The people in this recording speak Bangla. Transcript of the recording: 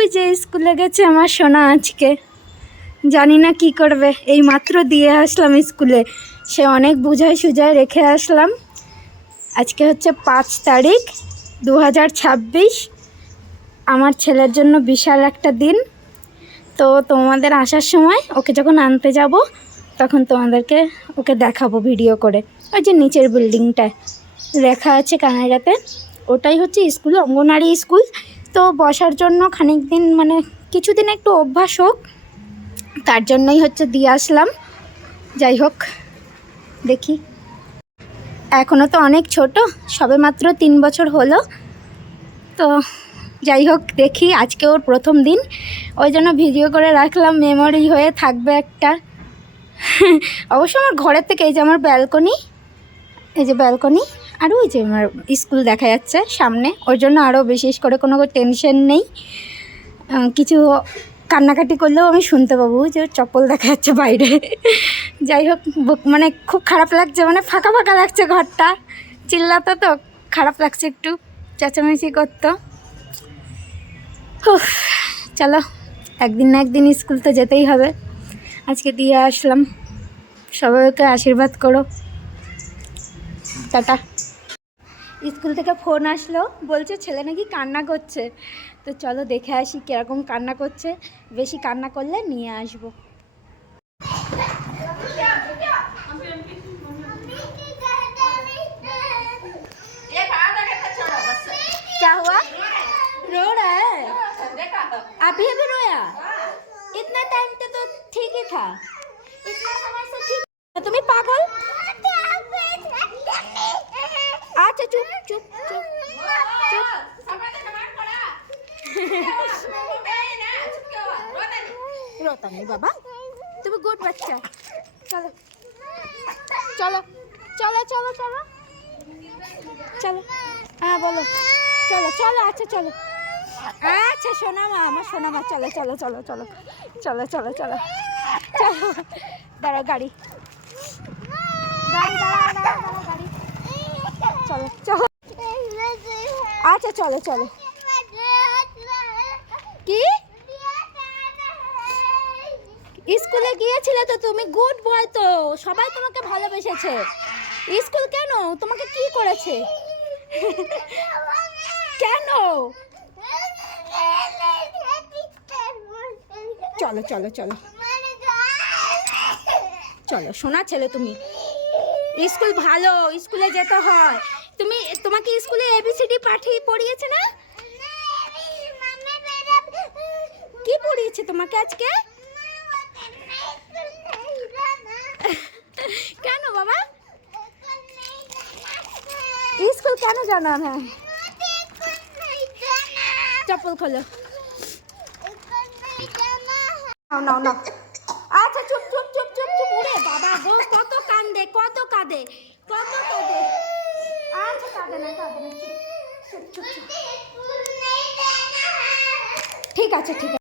ওই যে স্কুলে গেছে আমার সোনা আজকে, জানি না কি করবে। এই মাত্র দিয়ে আসলাম স্কুলে, সে অনেক বুঝাই সুঝাই রেখে আসলাম। আজকে হচ্ছে 5 তারিখ 2026। আমার ছেলের জন্য বিশাল একটা দিন। তো তোমাদের আসার সময় ওকে যখন আনতে যাব তখন তোমাদেরকে ওকে দেখাবো ভিডিও করে। ওই যে নিচের বিল্ডিংটায় লেখা আছে কানাইরাতে, ওটাই হচ্ছে স্কুল, অঙ্গনারী স্কুল। তো বসার জন্য খানিক দিন মানে কিছুদিন একটু অভ্যাস হোক, তার জন্যই হচ্ছে দিয়ে আসলাম। যাই হোক, দেখি। এখনও তো অনেক ছোট, সবে মাত্র 3 বছর হলো। তো যাই হোক, দেখি। আজকে ওর প্রথম দিন, ওই জন্য ভিডিও করে রাখলাম, মেমোরি হয়ে থাকবে একটা। অবশ্য আমার ঘরের থেকে এই যে আমার ব্যালকনি, এই যে ব্যালকনি, আর ওই যে আমার স্কুল দেখা যাচ্ছে সামনে, ওর জন্য আরও বিশেষ করে কোনো টেনশন নেই। কিছু কান্নাকাটি করলেও আমি শুনতে পাবো যে চপ্পল দেখা যাচ্ছে বাইরে। যাই হোক, মানে খুব খারাপ লাগছে, মানে ফাঁকা ফাঁকা লাগছে ঘরটা। চিল্লাতো তো খারাপ লাগছে, একটু চেঁচামেচি করতো। চলো, একদিন না একদিন স্কুল তো যেতেই হবে। আজকে দিয়ে আসলাম, সবাইকে আশীর্বাদ করো। টাটা। স্কুল থেকে ফোন আসলো, বলছে ছেলে নাকি কান্না করছে। তো চলো দেখে আসি কীরকম কান্না করছে। বেশি কান্না করলে নিয়ে আসবো। क्या हुआ? रो रहा है? अभी अभी रोया? इतना टाइम तो ठीक ही था, इतना समय से ठीक। तुम्हें पागल? अच्छा चुप चुप चुप चुप। रोता नहीं बाबा, तुम गुड बच्चा। चलो चलो चलो चलो चलो चलो, हाँ बोलो। चलो चलो, अच्छा चलो, अच्छा सोना माँ, আমার সোনা মা, চলো চলো চলো চলো চলো চলো চলো চলো। দাঁড়াও, গাড়ি গাড়ি দাঁড়াও দাঁড়াও গাড়ি, চলো চলো। আচ্ছা চলো চলো। কি স্কুলে গিয়েছিলে তো তুমি? গুড বয় তো, সবাই তোমাকে ভালোবেসেছে। স্কুল কেন তোমাকে কি করেছে? কেন? চলো চলো চলো চলো, শোনা ছেলে, তুমি স্কুল ভালো, স্কুলে যেতে হয়। তোমাকে স্কুলে এবিসিডি পড়িয়েছে না? কি পড়িয়েছে তোমাকে আজকে? কেন বাবা স্কুল কেন জানা না? চপ্পল খোলো। নাও নাও। আচ্ছা চুপ চুপ চুপ চুপ চুপ। ওরে বাবা গো, কত কান্দে কত কাঁদে কত কাঁদে। আচ্ছা কাঁদে না কাঁদে না, চুপ চুপ চুপ। ঠিক আছে ঠিক আছে।